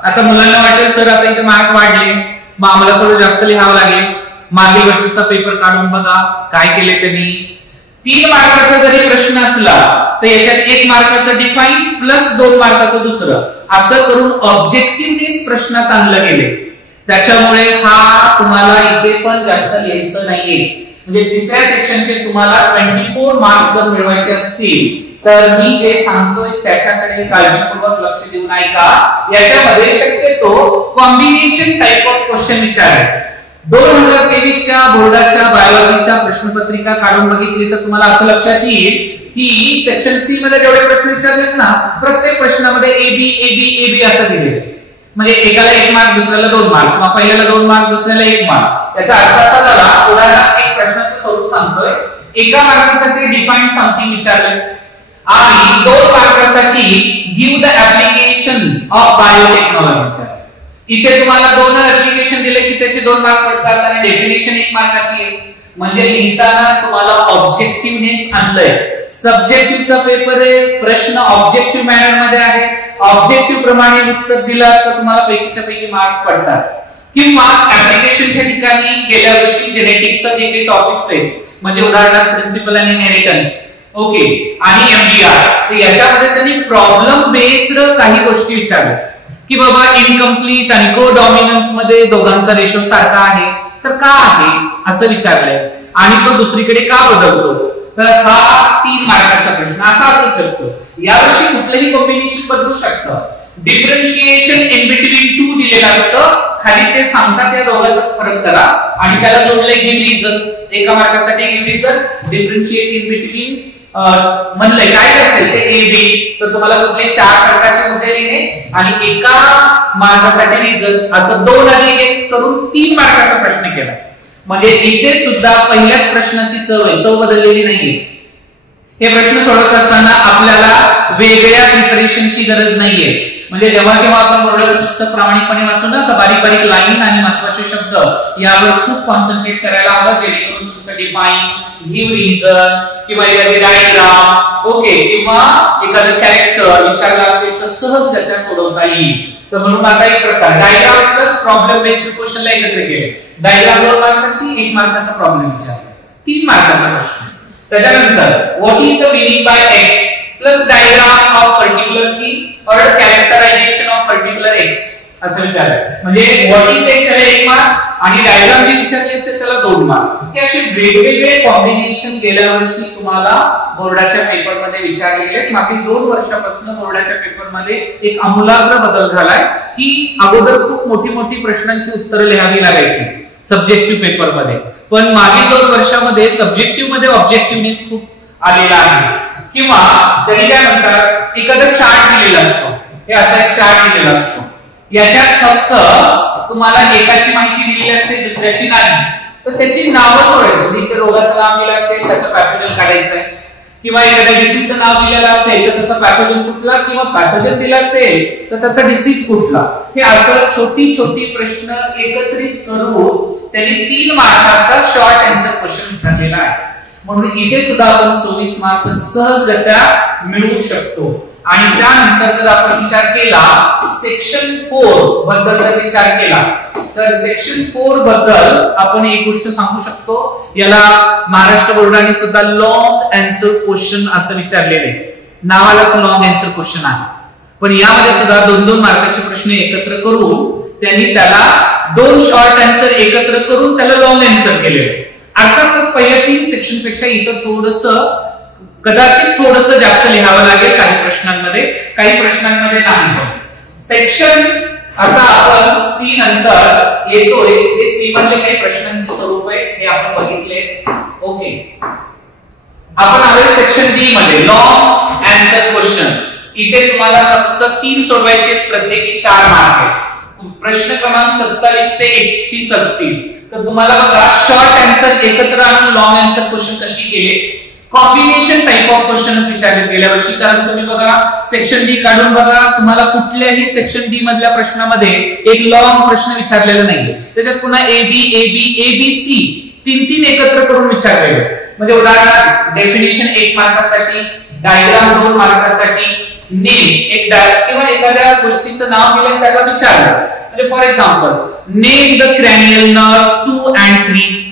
आता मुलांना वाटेल सर आता इथे मार्क वाढले, मग आम्हाला थोडं जास्त लिहावं लागेल. मागील वर्षीचा पेपर काढून बघा काय केले त्यांनी. 3 मार्काचा जरी प्रश्न असला तर याच्यात 1 मार्काचं डिफाइन प्लस 2 मार्काचं दुसरं, असं करून ऑब्जेक्टिव्हनेस प्रश्नात आणलं गेले. त्याच्यामुळे हा तुम्हाला इथे पण जास्त लिहायचं नाहीये. म्हणजे तिसऱ्या सेक्शनचे तुम्हाला 24 मार्क्स जर मिळवायचे असतील तर मी जे सांगतोय त्याच्याकडे काळजीपूर्वक लक्ष देऊन ऐका. याच्यामध्ये शक्यतो कॉम्बिनेशन टाइप ऑफ क्वेश्चन विचारले. 2023च्या बोर्डाच्या बायोलॉजीच्या प्रश्नपत्रिका काढून बघितली तर तुम्हाला असं लक्षात येईल की सेक्शन सी मध्ये जेवढे प्रश्न विचारलेत ना, प्रत्येक प्रश्नामध्ये एबी एबी एबी असं दिलेलं आहे. म्हणजे एकाला 1 मार्क, दुसऱ्याला 2 मार्क, मग पहिल्याला 2 मार्क, दुसऱ्याला 1 मार्क. याचा अर्थ असा झाला, उदाहरणार्थ एक प्रश्नाचं स्वरूप सांगतोय. एका मार्कासाठी डिफाइन समथिंग विचारलं आणि 2 मार्कासाठी give the application of biotechnology विचारलं. इथे तुम्हाला 2 ऍप्लिकेशन दिले की त्याचे 2 मार्क पडतात आणि डेफिनेशन 1 मार्काची आहे. म्हणजे लिहिताना तुम्हाला ऑब्जेक्टिव्हनेस आणलंय. सब्जेक्टिव्हचा पेपर आहे, प्रश्न ऑब्जेक्टिव्ह मॅनर मध्ये आहे, ऑब्जेक्टिव्ह प्रमाणे उत्तर दिलं तर तुम्हाला पैकीच्या पैकी मार्क्स पडतात. किंवा ऍप्लिकेशनच्या ठिकाणी गेल्या वर्षी जेनेटिक्सचे जे काही टॉपिक्स आहेत म्हणजे उदाहरणार्थ प्रिन्सिपल आणि इनहेरिटन्स, ओके, आणि एमडीआर, तर याच्यामध्ये त्यांनी प्रॉब्लेम बेस्ड काही गोष्टी विचारल्या की बाबा इनकम्प्लीट आणि को डॉमिनन्स मध्ये दोघांचा रेशो सारखा आहे तर का आहे असं विचारलंय आणि तो दुसरीकडे का बदलतो. तर हा 3 मार्काचा प्रश्न असा असू शकतो. यावर्षी कुठलंही कॉम्बिनेशन बदलू शकतं. डिफरन्शिएशन इन बिटवीन 2 दिलेलं असतं, खाली ते सांगतात या दोघांचाच फरक करा आणि त्याला जोडले गिव्ह रिझन. एका मार्कासाठी give reason, differentiate in between म्हणलंय काय असेल ते ए बी, तर तुम्हाला कुठले 4 प्रकारचे मुद्दे लिहिणे आणि एका मार्कासाठी रिझन असं 2 अधिक 1 करून 3 मार्काचा प्रश्न केला. म्हणजे इथे सुद्धा पहिल्याच प्रश्नाची चव बदललेली नाहीये. हे प्रश्न सोडवत असताना आपल्याला वेगळ्या प्रिपरेशनची गरज नाहीये. म्हणजे जेव्हा केव्हा आपण बोर्डाचं पुस्तक प्रामाणिकपणे वाचू ना तर बारीक बारीक लाईन आणि महत्त्वाचे शब्द यावर खूप कॉन्सन्ट्रेट करायला हवं, जेणेकरून तुमचं डिफाइन, गिव्ह रिझन किंवा एखादी डायग्राम, ओके, किंवा एखादं कॅरेक्टर विचारला असेल तर सहजगत्या सोडवता येईल. तर म्हणून आता एक प्रकार डायग्राम प्लस प्रॉब्लेम बेस्ड क्वेश्चनला एकत्र केले. डायग्राम 2 मार्काची, 1 मार्काचा प्रॉब्लेम विचारला, 3 मार्काचा प्रश्न. त्याच्यानंतर what is the meaning bye x plus diagram of particular की और कॅरेक्टरायझेशन ऑफ पर्टिक्युलर एक्स असं विचारलं. म्हणजे व्हॉट इज एक्स याला 1 मार्क आणि डायग्राम जे विचारले असेल त्याला 2 मार्क. हे असे वेगवेगळे कॉम्बिनेशन गेल्या वर्षी तुम्हाला बोर्डाच्या पेपरमध्ये विचारले गेले. मागील 2 वर्षापासून बोर्डाच्या पेपरमध्ये एक आमूलाग्र बदल झालाय की अगोदर खूप मोठी प्रश्नांची उत्तरं लिहावी लागायची सब्जेक्टिव्ह पेपरमध्ये, पण मागील 2 वर्षामध्ये सब्जेक्टिव्ह मध्ये ऑब्जेक्टिव्हनेस खूप आलेला आहे. किंवा तरी काय म्हणतात एखादा चार्ट दिलेला असतो, हे असा एक चार्ट दिलेला असतो, याच्यात फक्त तुम्हाला एकाची माहिती दिलेली असते दुसऱ्याची नाही, तर त्याची नावं सोडायची. इथे रोगाचं नाव दिलं असेल त्याचं पॅथोजन काढायचं आहे, किंवा एखाद्या डिसीजचं नाव दिलेलं असेल तर त्याचा पॅथोजन कुठला, किंवा पॅथोजन दिलं असेल तर त्याचा डिसीज कुठला. हे असं छोटी प्रश्न एकत्रित करून त्यांनी 3 मार्काचा शॉर्ट आन्सर क्वेश्चन विचारलेला आहे. म्हणून इथे सुद्धा आपण 24 मार्क सहजगत्या मिळवू शकतो. आणि त्यानंतर जर आपण विचार केला सेक्शन 4 बद्दल जर विचार केला तर सेक्शन 4 बद्दल आपण एक गोष्ट सांगू शकतो, याला महाराष्ट्र बोर्डाने सुद्धा लॉंग आन्सर क्वेश्चन असं विचारलेले. नावालाच लॉंग आन्सर क्वेश्चन आहे, पण यामध्ये सुद्धा 2-2 मार्काचे प्रश्न एकत्र करून त्यांनी त्याला 2 शॉर्ट आन्सर एकत्र करून त्याला लॉंग आन्सर केलेले. अर्थातच पहिल्या 3 सेक्शन पेक्षा इथं कदाचित जास्त लिहावं लागेल काही प्रश्नांमध्ये नाही. सेक्शन आता आपण सी नंतर येतोय, हे सी मध्ये काही प्रश्नांचे स्वरूप आहे हे आपण बघितले, ओके. आपण आलोय सेक्शन डी मध्ये लॉंग आन्सर क्वेश्चन. इथे तुम्हाला फक्त 3 सोडवायचे, प्रत्येकी 4 मार्क आहे. प्रश्न क्रमांक 27 ते 31 असतील. तर तुम्हाला बघा शॉर्ट आन्सर एकत्र आणून लॉंग आन्सर क्वेश्चन कशी केले. कॉम्बिनेशन टाइप ऑफ क्वेश्चन्स विचारले गेल्या वर्षी, कारण तुम्ही बघा सेक्शन डी काढून बघा, तुम्हाला कुठल्याही सेक्शन डी मधल्या प्रश्नामध्ये एक लॉंग प्रश्न विचारलेला नाहीये. त्याच्यात पुन्हा ए बी सी 3 एकत्र करून विचारलेले. म्हणजे उदाहरणार्थ डेफिनेशन 1 मार्कासाठी, डायग्राम 2 मार्कासाठी, नेम किंवा एखाद्या गोष्टीचं नाव दिलं त्याला विचारलं. म्हणजे for example name the cranial nerve 2 and 3,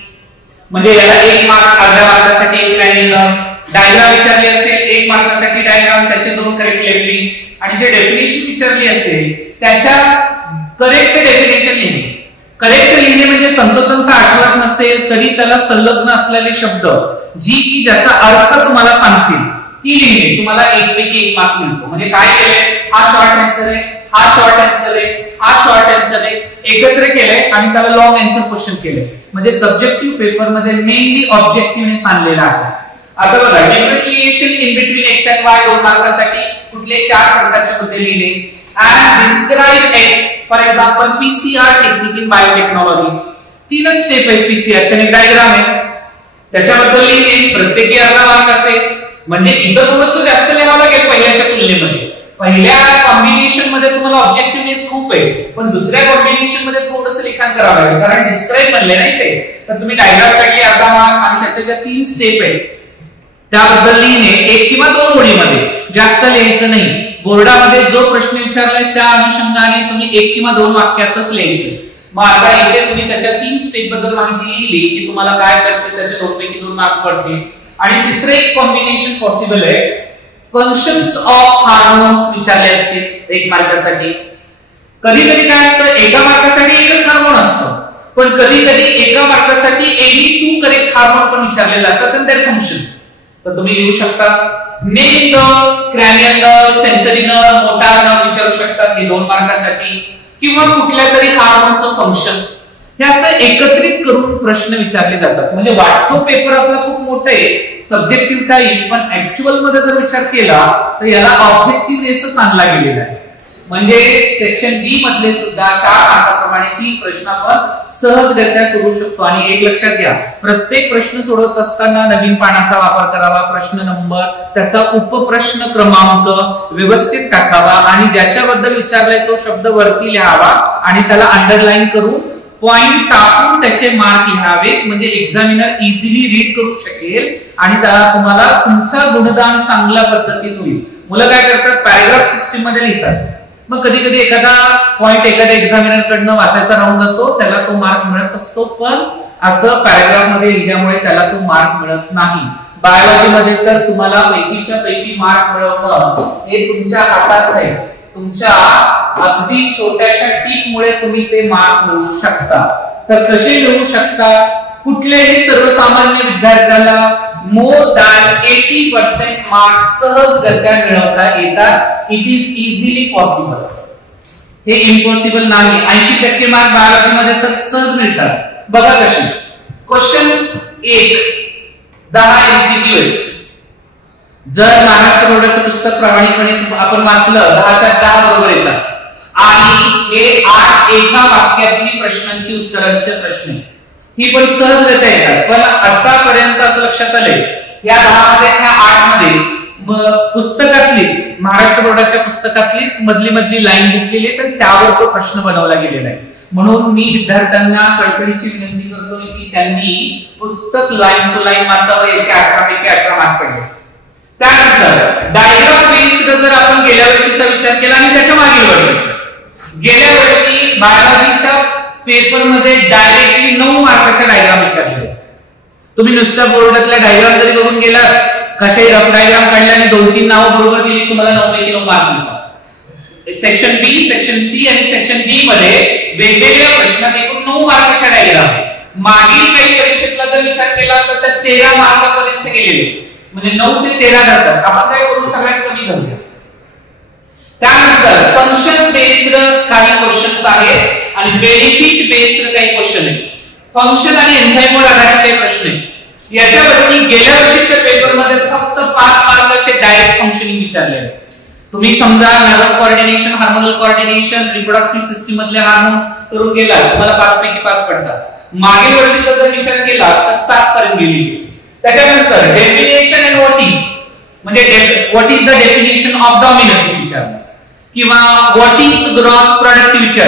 म्हणजे याला 1 मार्क, अर्ध्या मार्कासाठी 1 क्रॅनियल नर्व. डायग्राम विचारली असेल 1 मार्कासाठी डायग्राम, त्याचे 2 करेक्ट लिहिली. आणि जे डेफिनेशन विचारली असेल त्याच्या करेक्ट डेफिनेशन लिहिणे. करेक्ट लिहिणे म्हणजे तंतोतंत आठवत नसेल तरी त्याला संलग्न असलेले शब्द जी की ज्याचा अर्थ तुम्हाला सांगतील ती लिहिणे. तुम्हाला 1 पैकी 1 मार्क मिळतो. म्हणजे काय केलंय, हा शॉर्ट आन्सर आहे, हा शॉर्ट आन्सर आहे, हा शॉर्ट आन्सर आहे, एकत्र केलंय आणि त्याला लॉंग आन्सर क्वेश्चन केलंय. म्हणजे सब्जेक्टिव्ह पेपर मध्ये मेनली ऑब्जेक्टिव्हनेस आणलेला आहे. आता बघा differentiation in between x and Y 2 मार्कासाठी कुठले 4 प्रकारचे मुद्दे लिहिले. and describe x, for example PCR technique in biotechnology. 3 step आहे PCR च्या, एक डायग्राम आहे त्याच्याबद्दल लिहिणे, प्रत्येकी अर्धा मार्क असेल. म्हणजे इथं थोडंसं जास्त लिहावं लागेल पहिल्याच्या तुलनेमध्ये, पहिल्या कॉम्बिनेशन मध्ये तुम्हाला ऑब्जेक्टिव्हनेस खूप आहे, पण दुसऱ्या कॉम्बिनेशन मध्ये थोडंसं लिखाण करावं लागेल, कारण डिस्क्राईब म्हणले नाही ते. तर तुम्ही डायग्राम काढली अर्धा मार्क आणि त्याच्या ज्या 3 स्टेप आहेत त्याबद्दल लिहिणे 1 किंवा 2 ओळीमध्ये, जास्त लिहायचं नाही. बोर्डामध्ये जो प्रश्न विचारलाय त्या अनुषंगाने तुम्ही 1 किंवा 2 वाक्यातच लिहायचं. मग आता इथे तुम्ही त्याच्या 3 स्टेप बद्दल माहिती लिहिली की तुम्हाला काय कळते, त्याचे 2 पैकी 2 मार्क पडतील. आणि तिसरे एक कॉम्बिनेशन पॉसिबल आहे, फंक्शन्स ऑफ हार्मोन्स विचारले असतील 1 मार्कासाठी. कधी कधी काय असतं, एका मार्कासाठी एकच हार्मोन असतं, पण कधी कधी एका मार्कासाठी एनी 2 करेक्ट हार्मोन पण विचारले जातात आणि त्याचे फंक्शन. तर तुम्ही लिहू शकता name the cranial nerve, sensory nerve, motor nerve विचारू शकता हे 2 मार्कासाठी, किंवा कुठल्या तरी हार्मोनचं फंक्शन. हे असं एकत्रित करून प्रश्न विचारले जातात. म्हणजे वाटतो पेपर आपला खूप मोठा आहे सब्जेक्टिव्ह टाइप, पण ऍक्च्युअल मध्ये जर विचार केला तर याला ऑब्जेक्टिव्हनेसच आणला गेलेला आहे. म्हणजे सेक्शन डी मधले सुद्धा 4 मार्काप्रमाणे 3 प्रश्न आपण सहजरित्या सोडवू शकतो. आणि एक लक्षात घ्या, प्रत्येक प्रश्न सोडवत असताना नवीन पानाचा वापर करावा, प्रश्न नंबर, त्याचा उपप्रश्न क्रमांक व्यवस्थित टाकावा आणि ज्याच्याबद्दल विचारलाय तो शब्द वरती लिहावा आणि त्याला अंडरलाईन करून पॉइंट टाकून त्याचे मार्क लिहावे. म्हणजे एक्झामिनर इझिली रीड करू शकेल आणि त्याला तुम्हाला तुमचा गुणगान चांगल्या पद्धतीत होईल. मुलं काय करतात, पॅराग्राफ सिस्टीम मध्ये लिहितात. मग कधी कधी एखादा पॉइंट एखाद्या एक्झामिनर कडनं वाचायचा राहून जातो, त्याला तो मार्क मिळत असतो, पण असं पॅराग्राफ मध्ये लिहिल्यामुळे त्याला तो मार्क मिळत नाही. बायोलॉजी मध्ये तर तुम्हाला पैकीच्या पैकी मार्क मिळवणं हे तुमच्या हातात आहे. तुमच्या अगदी छोट्याशा टीप मुळे तुम्ही ते मार्क्स मिळवू शकता. तर कसे मिळवू शकता, कुठल्याही सर्वसामान्य विद्यार्थ्याला मोर दॅन 80% मार्क्स सहजरित्या मिळवता येतात. It is easily possible. हे इम्पॉसिबल नाही. 80% मार्क बायोलॉजी मध्ये तर सहज मिळतात. बघा कशी. क्वेश्चन 1 10 एमसीक्यू आहे. जर महाराष्ट्र बोर्डाचं पुस्तक प्रामाणिकपणे आपण वाचलं 10च्या 10 बरोबर येतात आणि हे 8 एका वाक्यातली प्रश्नांची उत्तरांचे प्रश्न आहेत. ही पण सहज देता येतात. पण आतापर्यंत असं लक्षात आलंय या 10 मध्ये या 8 मध्ये पुस्तकातलीच महाराष्ट्र बोर्डाच्या पुस्तकातलीच मधली लाईन घेतलेली आहे, तर त्यावर तो प्रश्न बनवला गेलेला आहे. म्हणून मी विद्यार्थ्यांना कळकळीची विनंती करतोय की त्यांनी पुस्तक लाईन टू लाईन वाचावं. याचे 18 पैकी 18 मार्क पडले. त्यानंतर डायग्राम बेस्ड जर आपण गेल्या वर्षीचा विचार केला आणि त्याच्या मागील वर्षीचा, गेल्या वर्षी बायोलॉजीच्या पेपर मध्ये डायरेक्टली 9 मार्काच्या डायग्राम विचारले. तुम्ही नुसत्या बोर्डातल्या डायग्राम जरी बघून गेला, कशाही रफ डायग्राम काढल्याने 2-3 नावं बरोबर दिली, तुम्हाला 9 पैकी 9 मार्क मिळतात. सेक्शन बी, सेक्शन सी आणि सेक्शन डी मध्ये वेगवेगळ्या प्रश्नात एकूण 9 मार्काच्या डायग्राम. मागील काही परीक्षेतला जर विचार केला तर त्या 13 मार्कापर्यंत गेलेले, म्हणजे 9 ते 13 धरतात. आपण काय करू, सगळ्यात कमी धरूया. त्यानंतर फंक्शन बेस्ड काही क्वेश्चन्स आहेत आणि बेनिफिट बेस्ड काही क्वेश्चन आहेत. फंक्शन आणि एन्झाइमवर आधारित काही प्रश्न आहेत. याच्यावरती गेल्या वर्षीच्या पेपर मध्ये फक्त 5 मार्काचे डायरेक्ट फंक्शनिंग विचारले आहे. तुम्ही समजा nervous coordination, hormonal coordination, reproductive system मधले हार्मोन करून गेला, तुम्हाला 5 पैकी 5 पडतात. मागील वर्षीचा जर विचार केला तर 7 पर्यंत गेली. त्याच्यानंतर डेफिनेशन अँड व्हॉट इज, म्हणजे what is the definition of dominance विचारलं, किंवा व्हॉट इज ग्रॉस प्रोडक्टिव्हिटी.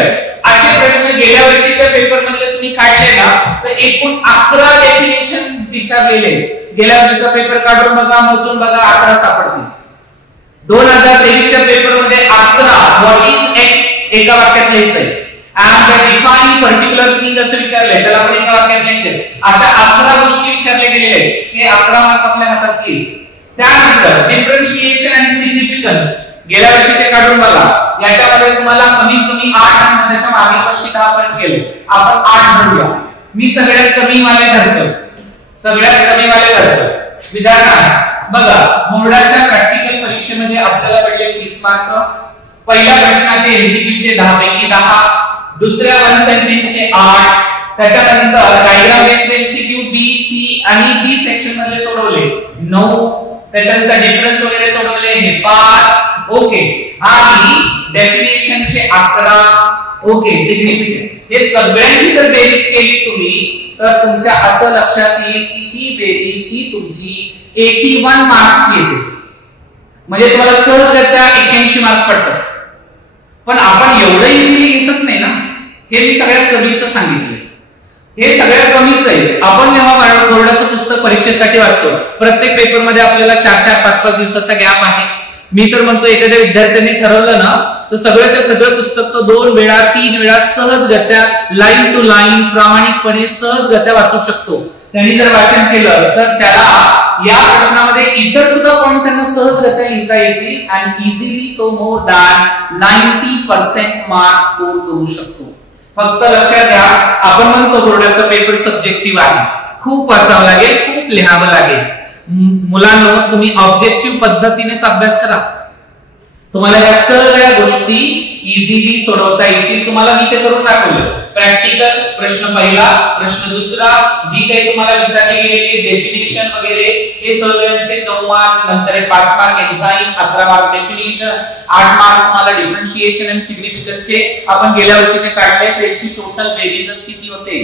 असे प्रश्न गेल्या वर्षीच्या पेपर मध्ये तुम्ही काढले ना, तर एकूण 11 डेफिनेशन विचारलेले. गेल्या वर्षीचा पेपर काढून बघा, मोजून बघा, 11 सापडतील. 2023च्या पेपर मध्ये 11 व्हॉट इज एक्स एका वाक्यात लिहायचंय. and define particular thing असं विचारलंय, त्याला आपण एका वाक्यात लिहायचे. अशा 11 गोष्टी विचारल्या गेलेल्या आहेत. हे 11 मार्क आपल्या हातात येईल. त्यानंतर डिफरन्शिएशन आणि सिग्निफिकन्स गेल्या वर्षी ते काढून बघा. याच्यामध्ये तुम्हाला कमीत कमी 8 आणि त्याच्या मागील वर्षी 10 पर्यंत गेले. आपण 8 धरूया. मी सगळ्यात कमी वाले धरतो. विद्यार्थ्यांना बघा, बोर्डाच्या प्रॅक्टिकल परीक्षेमध्ये आपल्याला पडले 30 मार्क. पहिल्या प्रश्नाचे एमसीक्यूचे 10 पैकी 10, दुसऱ्या वन सेंटेन्सचे 8, त्याच्यानंतर डायग्राम बेस्ड एमसीक्यू बी, सी आणि डी सेक्शन मध्ये सोडवले 9, त्याच्यानंतर डिफरन्स वगैरे सोडवले हे 5. ओके. आणि डेफिनेशनचे 11. ओके. सिग्निफिकंट. हे सगळ्यांची जर बेरीज केली तुम्ही तर तुमच्या असं लक्षात येईल की ही बेरीज ही तुमची 81 मार्क्स येते. म्हणजे तुम्हाला सहजगत्या 81 मार्क पडतात. पण आपण एवढं इझिली घेतच नाही ना, हे मी सगळ्यात कमीचं सांगितलंय. हे सगळ्यात कमीच आहे. आपण जेव्हा बोर्डाचं पुस्तक परीक्षेसाठी वाचतो, प्रत्येक पेपरमध्ये आपल्याला 4-4, 5-5 दिवसाचा गॅप आहे. मी तर म्हणतो एखाद्या विद्यार्थ्यांनी ठरवलं ना तर सगळ्याच्या सगळं पुस्तक तो 2 वेळा 3 वेळा सहजगत्या लाईन टू लाईन प्रामाणिकपणे सहजगत्या वाचू शकतो. त्यांनी जर वाचन केलं तर त्याला या प्रश्नामध्ये इतर सुद्धा पॉइंट त्यांना सहजगत्या लिहिता येतील आणि इझिली तो मोर दॅन 90% मार्क स्कोर करू शकतो. फक्त लक्षात घ्या, आपण म्हणतो बोर्डाचा पेपर सब्जेक्टिव्ह आहे, खूप वाचावं लागेल, खूप लिहावं लागेल. मुलांनो, तुम्ही ऑब्जेक्टिव्ह पद्धतीनेच अभ्यास करा, तुम्हाला या सगळ्या गोष्टी इझिली सोडवता येतील. तुम्हाला मी ते करून दाखवलं. प्रॅक्टिकल प्रश्न पहिला, प्रश्न दुसरा, जी काही तुम्हाला विचारले गेलेले डेफिनेशन वगैरे हे सगळ्यांचे 9 मार्क, नंतर 5 mark enzyme, 11 mark definition, 8 mark तुम्हाला डिफरन्शिएशन आणि सिग्निफिकन्सचे आपण गेल्या वर्षीचे काढले. त्याची टोटल बेरीजच किती होते?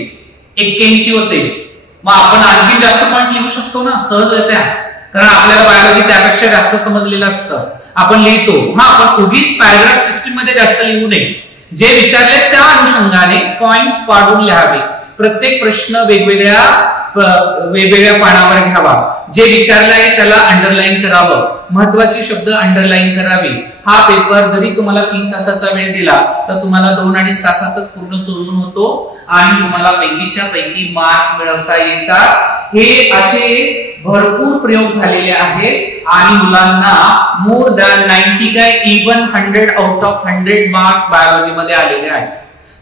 81 होते. मग आपण आणखी जास्त पॉइंट लिहू शकतो ना सहजरित्या, कारण आपल्याला बायोलॉजी त्यापेक्षा जास्त समजलेलं असतं. आपण लिहितो, आपण उगीच पॅराग्राफ सिस्टीम मध्ये जास्त लिहू नये. जे विचारले त्या अनुषंगाने पॉइंट्स पाडून लिहावे. प्रत्येक प्रश्न वेगवेगळ्या पानावर घ्यावा. जे विचारलंय त्याला अंडरलाईन करावं, महत्वाचे शब्द अंडरलाईन करावे. हा पेपर जरी तुम्हाला 3 तासाचा वेळ दिला तर तुम्हाला 2-2.5 तासातच पूर्ण सोडून होतो आणि तुम्हाला पैकीच्या पैकी मार्क मिळवता येतात. हे असे भरपूर प्रयोग झालेले आहेत आणि मुलांना मोर दॅन 90 काय even 100 out of 100 marks biology मध्ये आलेले आहेत.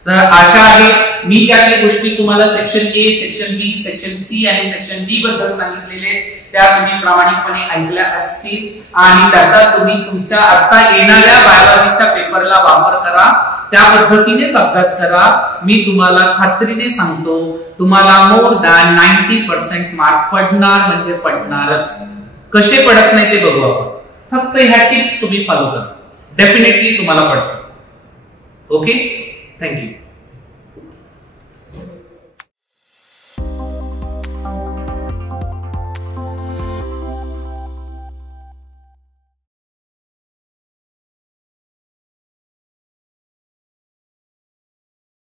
तर आशा आहे मी ज्या काही गोष्टी तुम्हाला section A, section B, section C आणि सेक्शन डी बद्दल सांगितलेले त्या तुम्ही प्रामाणिकपणे ऐकल्या असतील आणि त्याचा तुम्ही तुमच्या आता येणाऱ्या बायोलॉजीच्या पेपरला वापर करा. त्या पद्धतीनेच अभ्यास करा. मी तुम्हाला खात्रीने सांगतो तुम्हाला मोर दॅन 90% मार्क पडणार म्हणजे पडणारच. कसे पडत नाही ते बघू आपण. फक्त ह्या टिप्स तुम्ही फॉलो करा, डेफिनेटली तुम्हाला पडतं. Okay, thank you.